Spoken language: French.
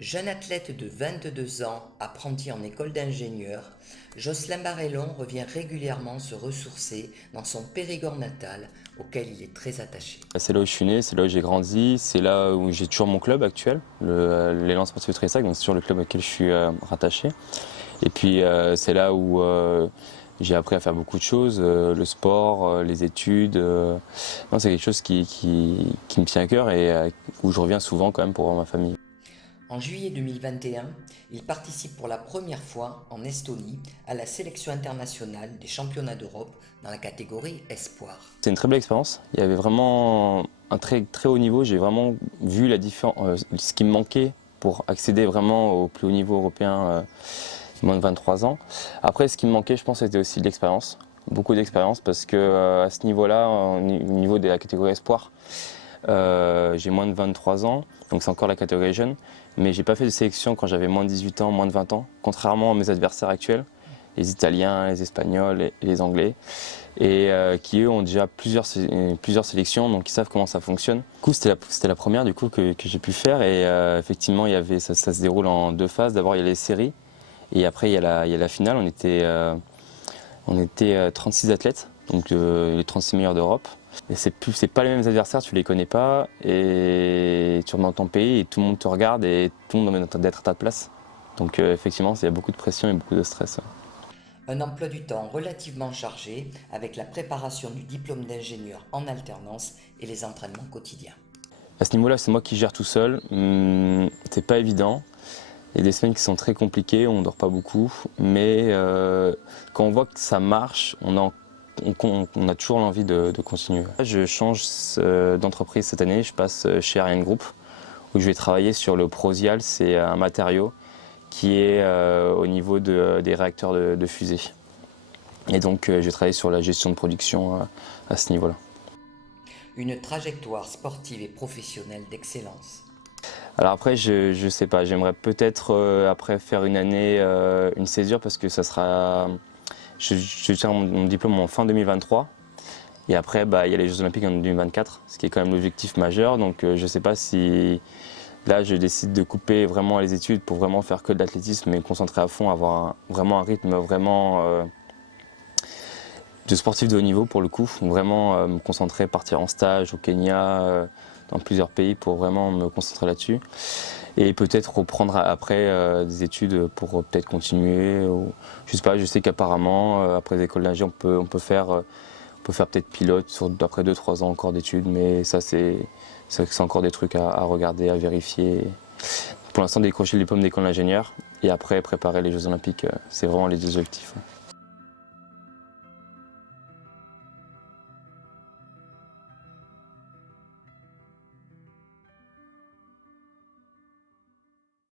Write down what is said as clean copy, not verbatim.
Jeune athlète de 22 ans, apprenti en école d'ingénieur, Jocelyn Barrellon revient régulièrement se ressourcer dans son Périgord natal, auquel il est très attaché. C'est là où je suis né, c'est là où j'ai grandi, c'est là où j'ai toujours mon club actuel, l'élan sportif de Tressac, donc c'est toujours le club auquel je suis rattaché. Et puis c'est là où j'ai appris à faire beaucoup de choses, le sport, les études. Non, c'est quelque chose qui me tient à cœur et où je reviens souvent quand même pour voir ma famille. En juillet 2021, il participe pour la première fois en Estonie à la sélection internationale des championnats d'Europe dans la catégorie Espoir. C'est une très belle expérience. Il y avait vraiment un très haut niveau. J'ai vraiment vu la différence, ce qui me manquait pour accéder vraiment au plus haut niveau européen, moins de 23 ans. Après, ce qui me manquait, je pense, c'était aussi de l'expérience. Beaucoup d'expérience parce que à ce niveau-là, au niveau de la catégorie espoir, j'ai moins de 23 ans, donc c'est encore la catégorie jeune. Mais j'ai pas fait de sélection quand j'avais moins de 18 ans, moins de 20 ans, contrairement à mes adversaires actuels, les Italiens, les Espagnols et les Anglais, et qui eux ont déjà plusieurs sélections, donc ils savent comment ça fonctionne. Du coup, c'était la première du coup que j'ai pu faire, et effectivement, ça se déroule en deux phases. D'abord, il y a les séries, et après, il y a la finale. On était 36 athlètes, donc les 36 meilleurs d'Europe. Et c'est pas les mêmes adversaires, tu les connais pas, et tu rentres dans ton pays et tout le monde te regarde et tout le monde a envie d'être à ta place. Donc effectivement, il y a beaucoup de pression et beaucoup de stress. Un emploi du temps relativement chargé avec la préparation du diplôme d'ingénieur en alternance et les entraînements quotidiens. À ce niveau-là, c'est moi qui gère tout seul. C'est pas évident. Il y a des semaines qui sont très compliquées, on ne dort pas beaucoup, mais quand on voit que ça marche, on a toujours l'envie de continuer. Je change d'entreprise cette année, je passe chez Ariane Group, où je vais travailler sur le Prosial, c'est un matériau qui est au niveau des réacteurs de fusée. Et donc je vais travailler sur la gestion de production à ce niveau-là. Une trajectoire sportive et professionnelle d'excellence. Alors après, je sais pas, j'aimerais peut-être après faire une année, une césure, parce que ça sera. Je tiens mon diplôme en fin 2023. Et après, bah, il y a les Jeux Olympiques en 2024, ce qui est quand même l'objectif majeur. Donc je ne sais pas si là je décide de couper vraiment les études pour vraiment faire que de l'athlétisme et me concentrer à fond, avoir vraiment un rythme vraiment de sportif de haut niveau pour le coup. Vraiment me concentrer, partir en stage au Kenya, dans plusieurs pays pour vraiment me concentrer là-dessus. Et peut-être reprendre après des études pour peut-être continuer. Ou, je sais pas, je sais qu'apparemment, après les écoles d'ingé, on peut faire peut-être pilote après 2-3 ans encore d'études, mais ça c'est encore des trucs à regarder, à vérifier. Pour l'instant, décrocher le diplôme d'école d'ingénieur et après préparer les Jeux Olympiques, c'est vraiment les deux objectifs.